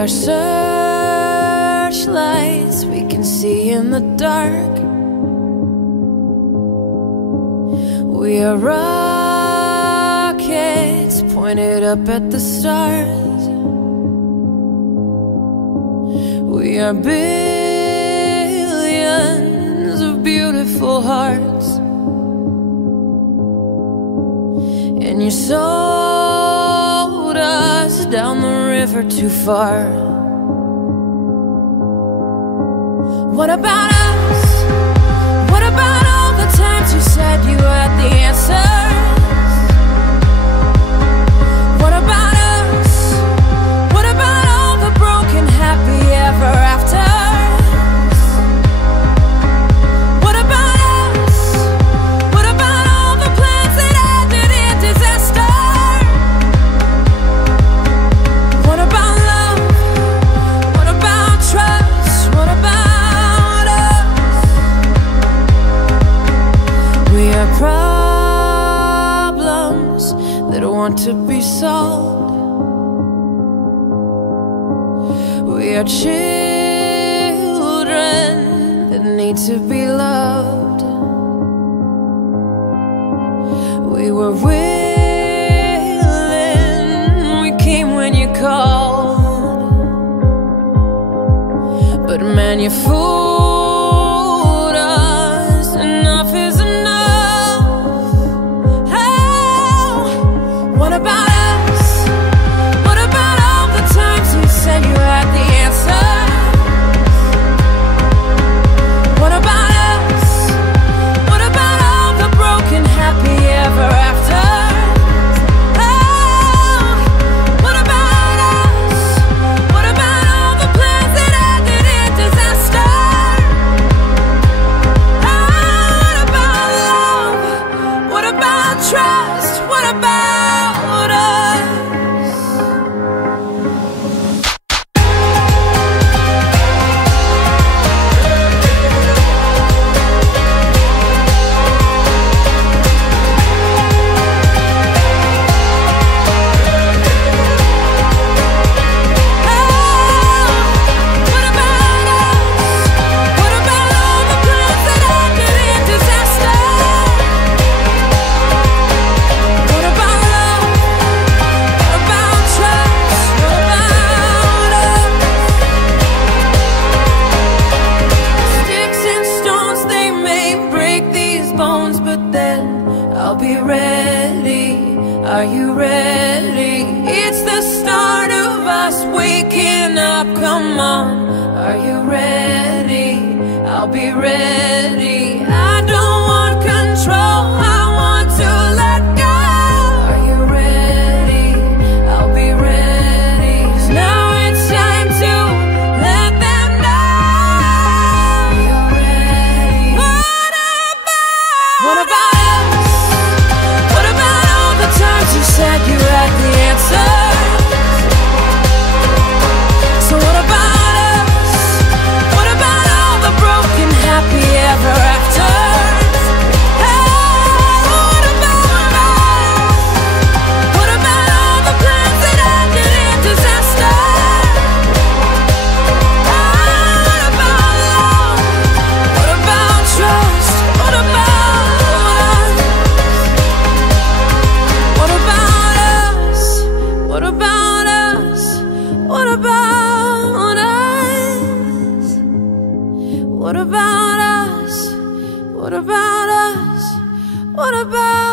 are searchlights we can see in the dark. We are rockets pointed up at the stars. We are billions of beautiful hearts, and you sold us down the river too far. What about us? What about all the times you said you had the answers? What about us? What about all the broken happy ever afters? What about us? What about all the plans that ended in disaster? What about love? What about trust? What about us? We are problems that want to be solved. We are children that need to be loved. We were willin', we came when you called, but man, you fooled us. Enough is enough. Oh, what about us? What about all the times you said you had the answers? What about us? What about all the broken happy ever afters? Oh, what about us? What about all the plans that ended in disaster? Oh, what about love? What about trust? What about us? I'll be ready. Are you ready? It's the start of us waking up. Come on. Are you ready? I'll be ready. I don't want control. I want to let go. Are you ready? I'll be ready. 'Cause now it's time to let them know. You're ready. What about you said you had the answers? So what about us? What about all the broken happy ever afters? Hey, what about us? What about all the plans that ended in disaster? Hey, what about love? What about trust? What about us? What about us? What about us? What about us? What about us? What about us? What about